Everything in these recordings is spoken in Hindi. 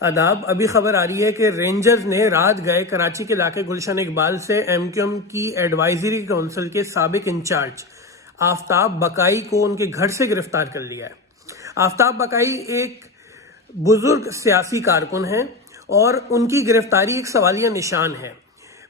आदाब। अभी खबर आ रही है कि रेंजर्स ने रात गए कराची के इलाके गुलशन इकबाल से एमक्यूएम की एडवाइजरी काउंसिल के साबिक इंचार्ज आफ्ताब बकाई को उनके घर से गिरफ्तार कर लिया है। आफ्ताब बकाई एक बुजुर्ग सियासी कारकुन हैं और उनकी गिरफ्तारी एक सवालिया निशान है।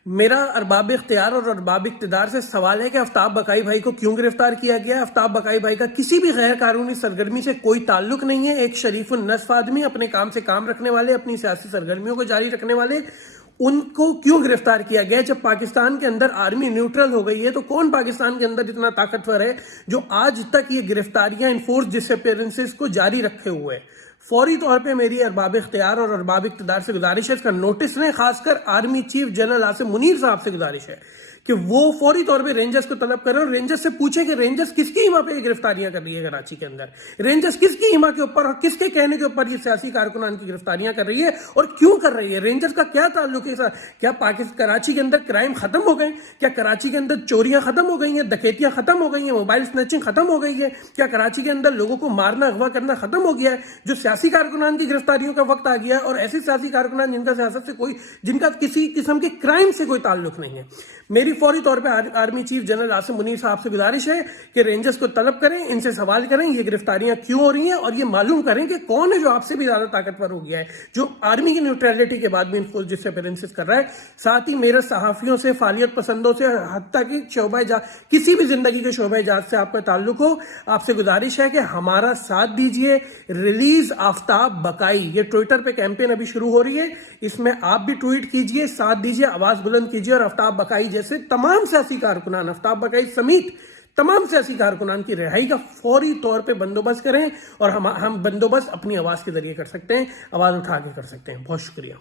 मेरा अरबाब इख्तियार और अरबाब इक़्तिदार से सवाल है कि आफ्ताब बकाई भाई को क्यों गिरफ्तार किया गया। आफ्ताब बकाई भाई का किसी भी गैर कानूनी सरगर्मी से कोई ताल्लुक नहीं है। एक शरीफुन नस्फ आदमी, अपने काम से काम रखने वाले, अपनी सियासी सरगर्मियों को जारी रखने वाले, उनको क्यों गिरफ्तार किया गया। जब पाकिस्तान के अंदर आर्मी न्यूट्रल हो गई है तो कौन पाकिस्तान के अंदर इतना ताकतवर है जो आज तक ये गिरफ्तारियां, इनफोर्स डिसअपीयरेंसेस को जारी रखे हुए है। फौरी तौर पे मेरी अरबाब इख्तियार और अरबाब इक़्तिदार से गुजारिश है, इसका नोटिस लें। खासकर army chief general Asim Munir साहब से गुजारिश है कि वो फौरी तौर पे रेंजर्स को तलब करें और रेंजर्स से पूछे कि रेंजर्स किसकी हिमा पे गिरफ्तारियां कर रही है कराची के अंदर। रेंजर्स किसकी हिमा के ऊपर और किसके कहने के ऊपर ये सियासी कारकुनान की गिरफ्तारियां कर रही है और क्यों कर रही है। रेंजर्स का क्या ताल्लुक है। क्या पाकिस्तान कराची के अंदर क्राइम खत्म हो गए? क्या कराची के अंदर चोरियां खत्म हो गई हैं, डकैतियां खत्म हो गई हैं, मोबाइल स्नैचिंग खत्म हो गई है? क्या कराची के अंदर लोगों को मारना, अगवा करना खत्म हो गया है? जो सियासी कारकुनान की गिरफ्तारियों का वक्त आ गया है और ऐसे सियासी कारकुनान जिनका किसी किस्म के क्राइम से कोई ताल्लुक नहीं है। मेरी फौरी तौर पर army chief general Asim Munir साहब से गुजारिश है कि रेंजर्स को तलब करें, इनसे सवाल करें ये गिरफ्तारियां क्यों हो रही हैं और ये मालूम करें कि कौन है जो आपसे भी ज्यादा ताकतवर हो गया है, जो आर्मी की न्यूट्रलिटी के बाद भी इन्फोर्स डिसअपीयरेंसेस कर रहा है। साथ ही मेरे सहाफियों से, फालियत पसंदों से, हत्ता की किसी भी जिंदगी के शोबा इजाज से आपका ताल्लुक हो, आपसे गुजारिश है कि हमारा साथ दीजिए। रिलीज आफ्ताब बकाई, ये ट्विटर पे कैंपेन अभी शुरू हो रही है, इसमें आप भी ट्वीट कीजिए, साथ दीजिए, आवाज बुलंद कीजिए और आफ्ताब बकाई जैसे तमाम सियासी कारकुनान, आफ्ताब बकाई समेत तमाम सियासी कारकुनान की रिहाई का फौरी तौर पे बंदोबस्त करें। और हम बंदोबस्त अपनी आवाज के जरिए कर सकते हैं, आवाज उठा के कर सकते हैं। बहुत शुक्रिया।